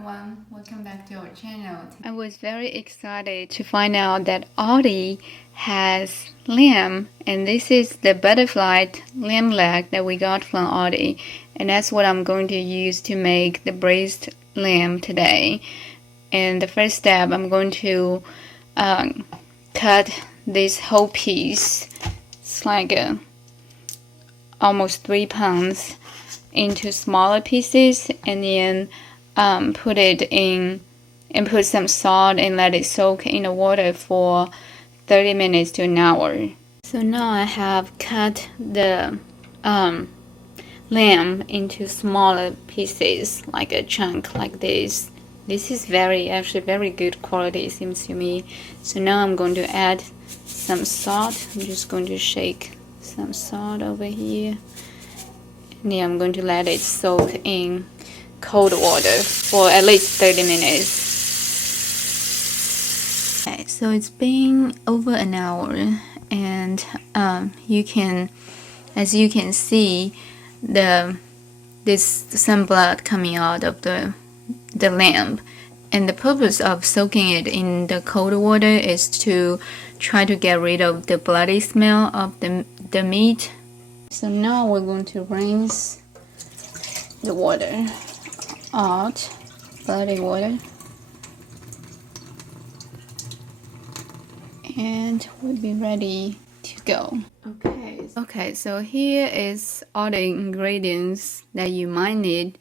everyone, welcome back to our channel. I was very excited to find out that ALDI has lamb, and this is the butterflied lamb leg that we got from ALDI, and that's what I'm going to use to make the braised lamb today. And the first step, I'm going to cut this whole piece. It's like almost 3 pounds into smaller pieces, and then put it in and put some salt and let it soak in the water for 30 minutes to an hour. So now I have cut the lamb into smaller pieces, like a chunk like this. This is actually very good quality, it seems to me. So now I'm going to add some salt. I'm just going to shake some salt over here. And then I'm going to let it soak in cold water for at least 30 minutes. Okay, so it's been over an hour, and as you can see, there's some blood coming out of the lamb, and the purpose of soaking it in the cold water is to try to get rid of the bloody smell of the meat. So now we're going to rinse the water out, bloody water, and we'll be ready to go. Okay, so here is all the ingredients that you might need.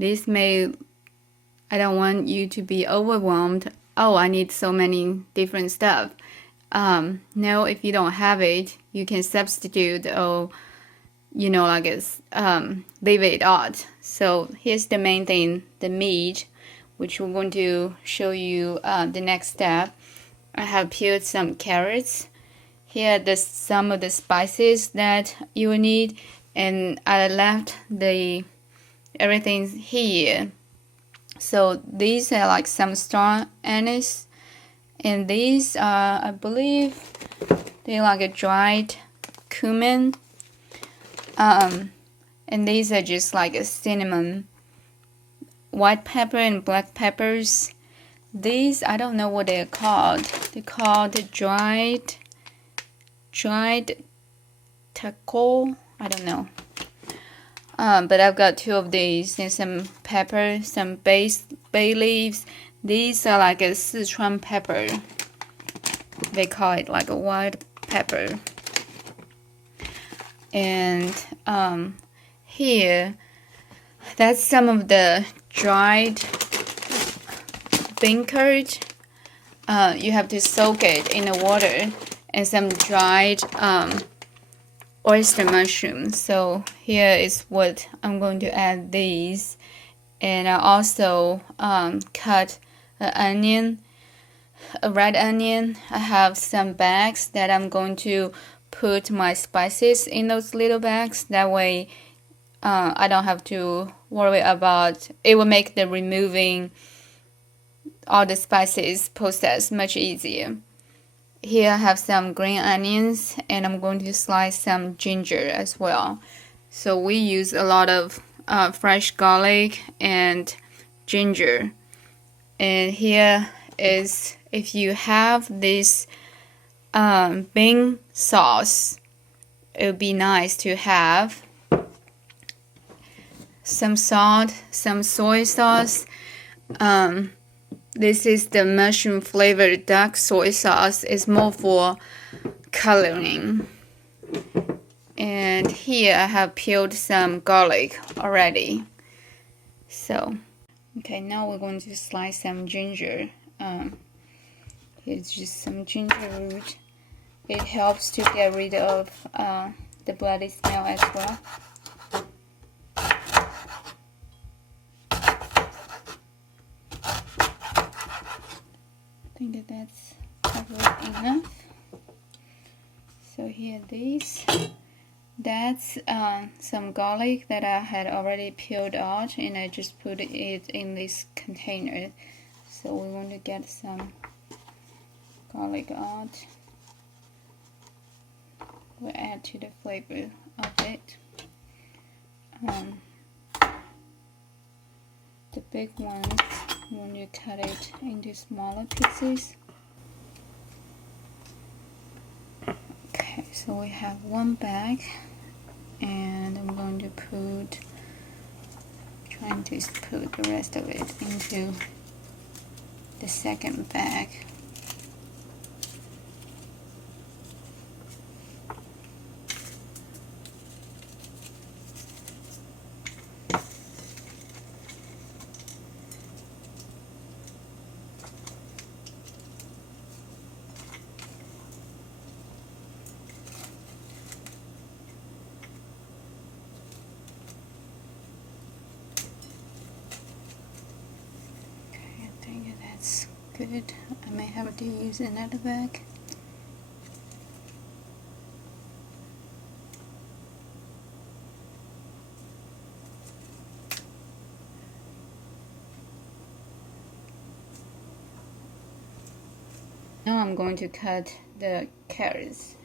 I don't want you to be overwhelmed. Oh, I need so many different stuff. No, if you don't have it, you can substitute or leave it out. So here's the main thing, the meat, which we're going to show you the next step. I have peeled some carrots. Here are some of the spices that you will need, and I left everything here. So these are like some strong anise, and these are, I believe, they're like a dried cumin. And these are just like a cinnamon, white pepper and black peppers. These, I don't know what they're called. They're called dried taco. I don't know. But I've got 2 of these, and some pepper, some bay leaves. These are like a Sichuan pepper. They call it like a white pepper. And here, that's some of the dried bean curd. You have to soak it in the water, and some dried oyster mushrooms. So here is what I'm going to add these. And I also cut an onion, a red onion. I have some bags that I'm going to put my spices in those little bags. That way I don't have to worry about it. Will make the removing all the spices process much easier. Here I have some green onions, and I'm going to slice some ginger as well. So we use a lot of fresh garlic and ginger. And here is, if you have this bean sauce, it would be nice to have some salt, some soy sauce. This is the mushroom flavored dark soy sauce. It's more for coloring. And here I have peeled some garlic already. So, okay, now we're going to slice some ginger. Here's just some ginger root. It helps to get rid of the bloody smell as well. I think that's probably enough. So here these. That's some garlic that I had already peeled out, and I just put it in this container. So we want to get some garlic out. We'll add to the flavor of it. The big ones I'm going to cut it into smaller pieces. Okay, so we have one bag, and I'm going to trying to put the rest of it into the second bag. That's good. I may have to use another bag. Now I'm going to cut the carrots.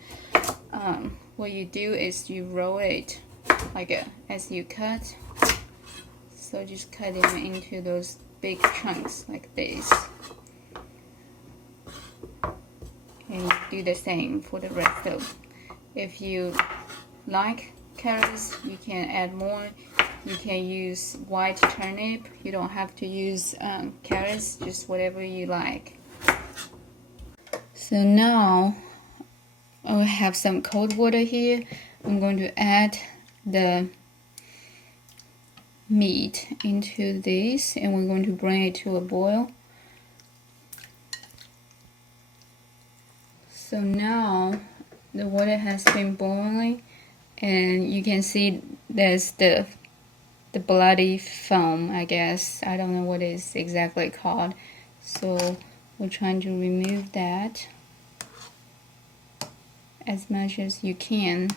What you do is you roll it as you cut. So just cut them into those big chunks like this, and do the same for the rest of. If you like carrots, you can add more. You can use white turnip. You don't have to use carrots, just whatever you like. So now I have some cold water here. I'm going to add the meat into this, and we're going to bring it to a boil. So now the water has been boiling, and you can see there's the bloody foam, I guess. I don't know what it's exactly called. So we're trying to remove that as much as you can.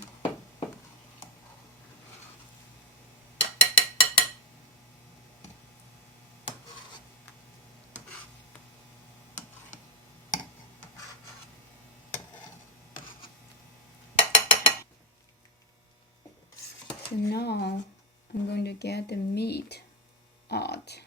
So now I'm going to get the meat out.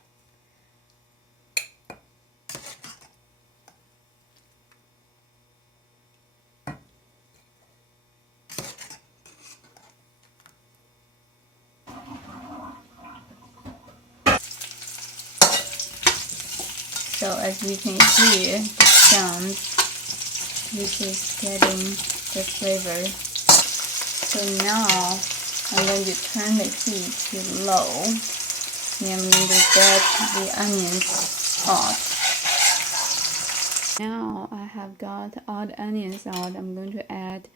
So as you can hear the sound, this is getting the flavor. So now I'm going to turn the heat to low, and I'm going to get the onions out. Now I have got all the onions out. I'm going to add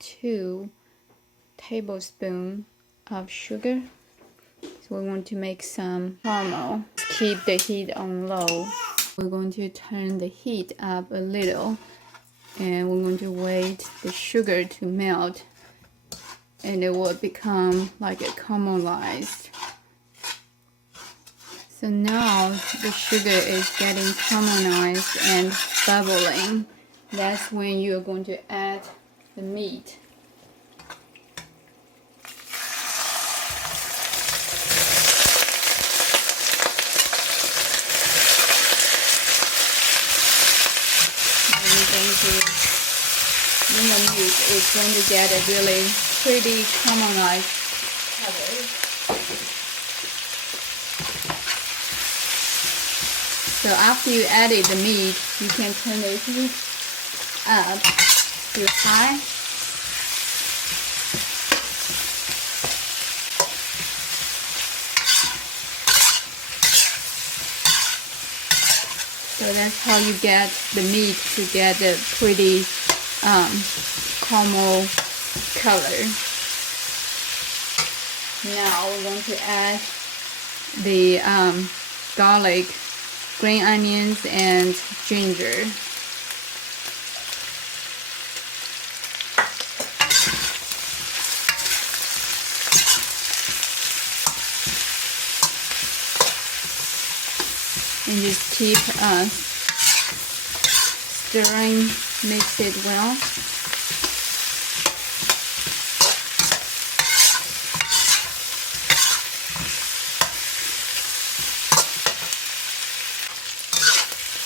2 tablespoons of sugar. So we want to make some caramel. Keep the heat on low. We're going to turn the heat up a little, and we're going to wait the sugar to melt, and it will become like a caramelized. So now the sugar is getting caramelized and bubbling. That's when you are going to add the meat. When the meat is going to get a really pretty caramelized color. So after you added the meat, you can turn the heat up to high. So that's how you get the meat to get a pretty caramel color. Now we're going to add the garlic, green onions, and ginger. And just keep stirring, mix it well.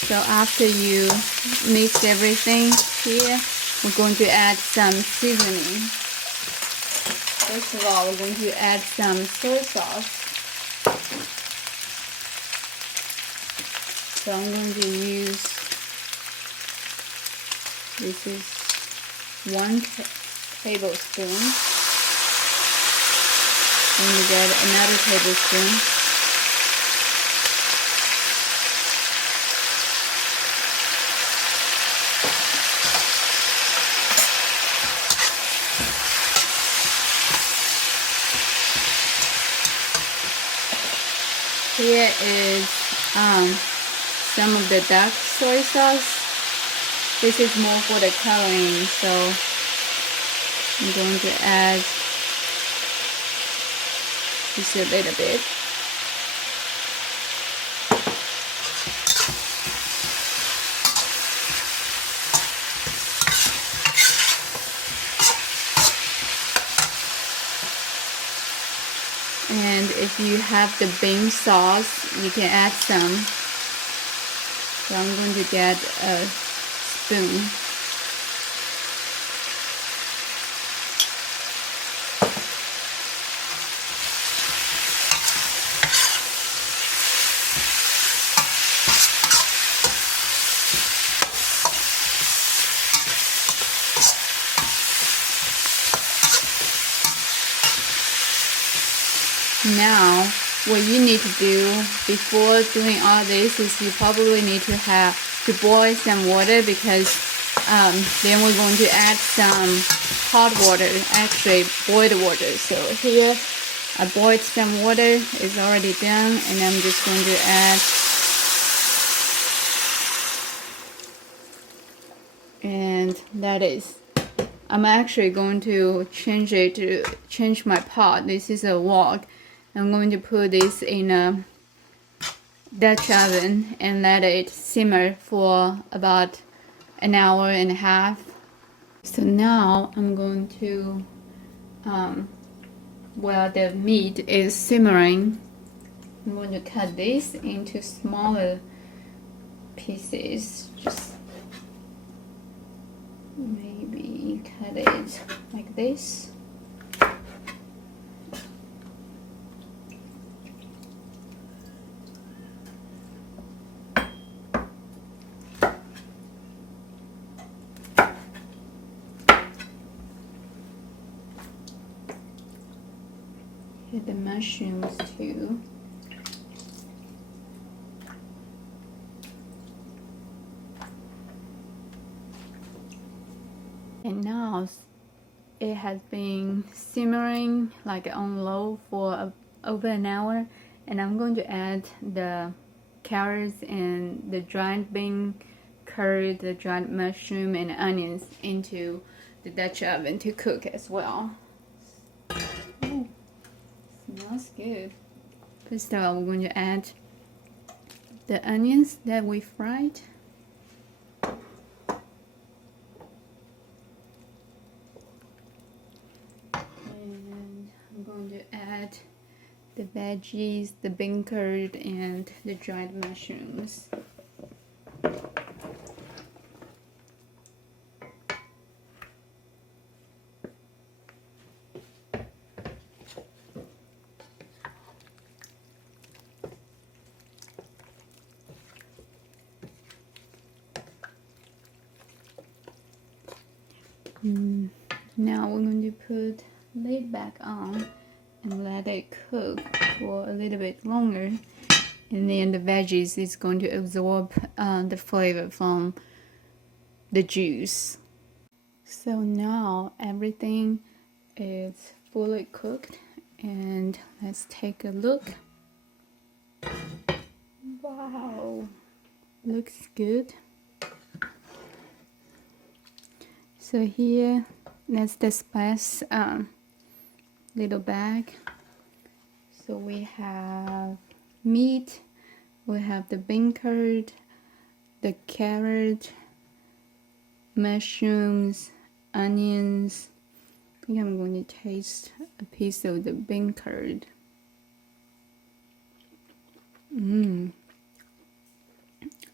So after you mix everything here, we're going to add some seasoning. First of all, we're going to add some soy sauce. So I'm going to use, this is 1 tablespoon. I'm going to get another tablespoon. Here is some of the dark soy sauce. This is more for the coloring, so I'm going to add just a little bit. And if you have the bean sauce, you can add some. So I'm going to get a spoon. Now, what you need to do before doing all this is you probably need to boil some water, because then we're going to add some hot water, actually boiled water. So here I boiled some water, it's already done, and I'm just going to add, and that is, I'm actually going to change my pot. This is a wok. I'm going to put this in a Dutch oven and let it simmer for about an hour and a half. So now I'm going to, while the meat is simmering, I'm going to cut this into smaller pieces. Just maybe cut it like this. The mushrooms too. And now it has been simmering like on low for over an hour, and I'm going to add the carrots and the dried bean curd, the dried mushroom and onions into the Dutch oven to cook as well. Ooh. Smells good. First of all, we're going to add the onions that we fried. And I'm going to add the veggies, the bean curd, and the dried mushrooms. Now we're going to put lid back on and let it cook for a little bit longer, and then the veggies is going to absorb the flavor from the juice. So now everything is fully cooked, and let's take a look. Wow, looks good. So here, that's the spice little bag. So we have meat, we have the bean curd, the carrot, mushrooms, onions. I think I'm going to taste a piece of the bean curd.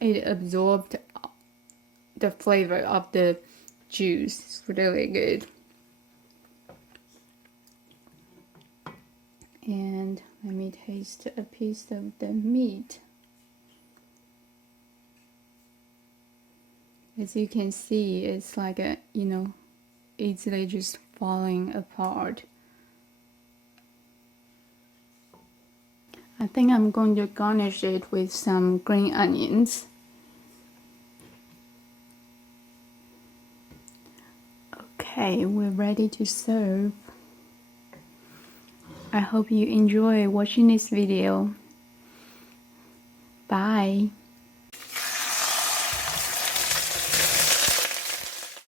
it absorbed the flavor of the juice. It's really good. And let me taste a piece of the meat. As you can see, it's like a, easily just falling apart. I think I'm going to garnish it with some green onions. Okay, we're ready to serve. I hope you enjoy watching this video. Bye.